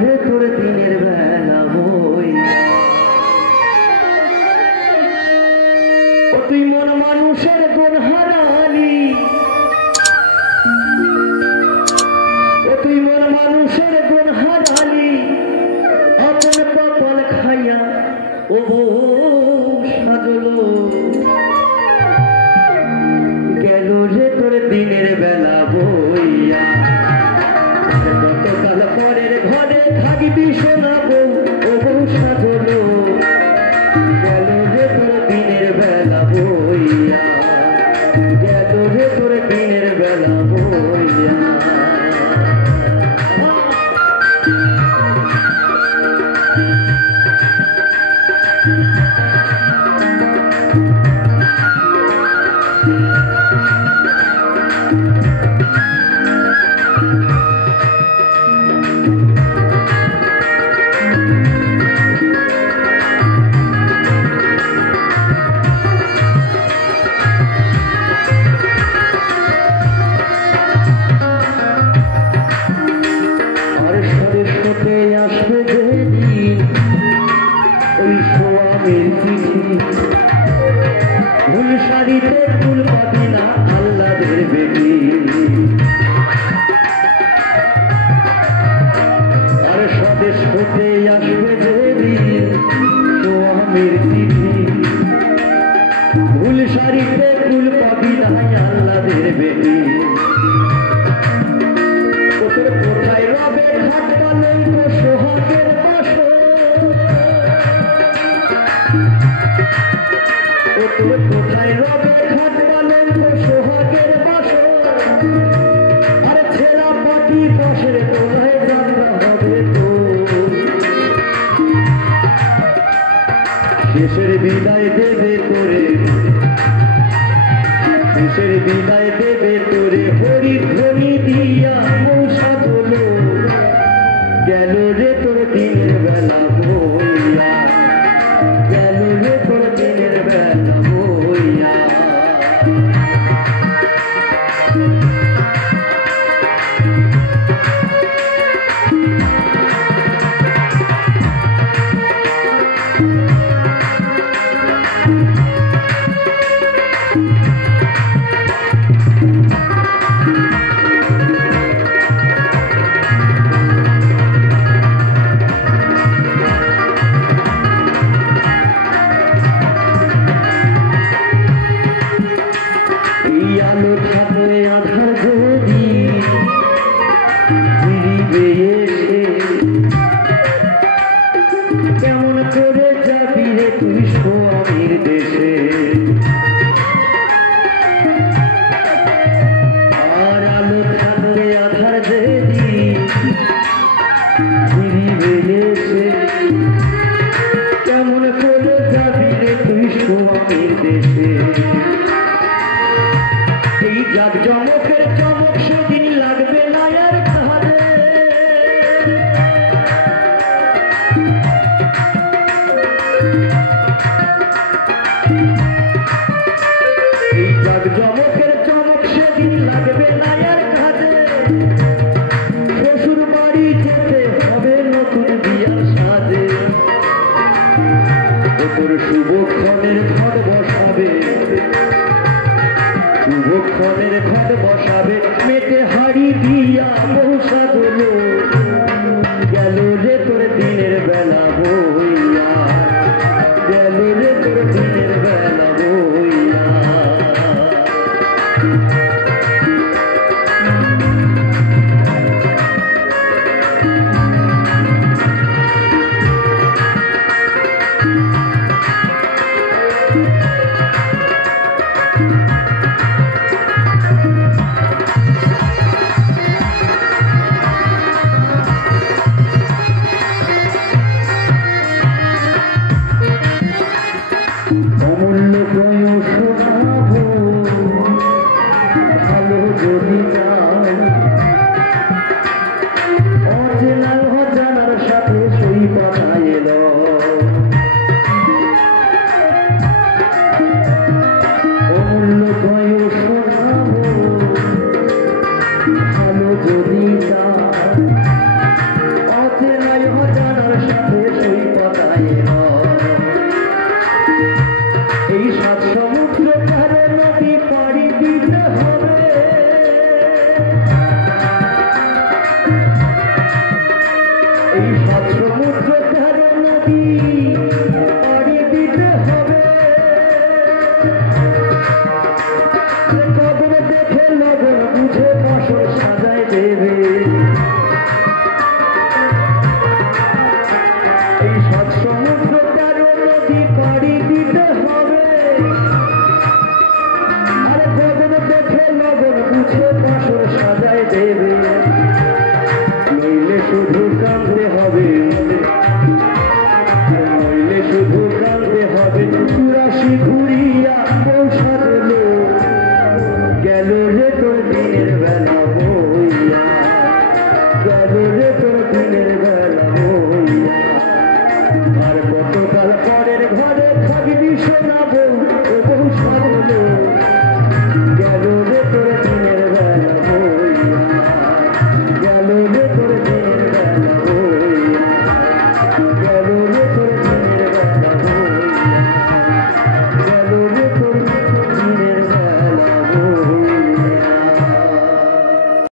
রে তোর দিনের বেলা হই ও তুই মন মানুষের গুণ হারালি ও তুই মন মানুষের গুণ হারালি আপন কপাল খাইয়া ও সাজলো গেল রে তোর দিনের বেলা বইয়া গতকাল পরের ঘরে থাকবি শোনাবো ও সাজলো গেল রে তোর দিনের বেলা বইয়া গেল রে তোর দিনের বেলা বইয়া ভুল শাড়িতে ফুল পাবি না আল্লাদের বেটি আর স্বদেশ হতে আসবে দেরি সোয়ামীর চিঠি ভুল শাড়িতে ফুল পাবি না আল্লাদের বেটি কোথায় রবে ঘাট পালঙ্ক সোহাগের বাসর কোথায় রবে ঘাট পালঙ্ক সোহাগের বাসর আরে ছেঁড়া পাটি বসে তোলায় যাত্রা হবে তো শেষের বিদায় দেবে তোরে শেষের বিদায় দেবে তোরে হরিধ্বনি দিয়া মৌসা তোলো গেল রে তোর দিনের বেলা বইয়া গেল রে তোর দিনের বেলা বইয়া আলো থাকলে আধার যদি ফিরিবে এসে কেমন করে যাবি রে তুই স্বামীর দেশে আর আলো থাকলে আধার যদি ফিরিবে এসে কেমন করে যাবি রে তুই স্বামীর দেশে এই জাগ জমকের চমক সেদিন লাগবে না আর কাহারে এই জাগ জমকের চমক সেদিন লাগবে না আর কাহারে শ্বশুর বাড়ি যেতে হবে নতুন বিয়ার সাজে তোর শুভক্ষণের ঘট বসাবে শুভক্ষণের ঘট বসাবে এই সাত সমুদ্র তেরো নদী পাড়ি দিতে হবে কদর দেখে লগন বুঝে ফসল সাজায় দেবে এই সাত সমুদ্র তেরো নদী পাড়ি দিতে হবে আর কদর দেখে লগন বুঝে ফসল সাজায় দেবে নইলে শুধু কাঁদতে হবে নইলে শুধু কাঁদতে হবে চুরাশি ঘুরিয়া পৌঁছা দিল গেল রে তোর দিনের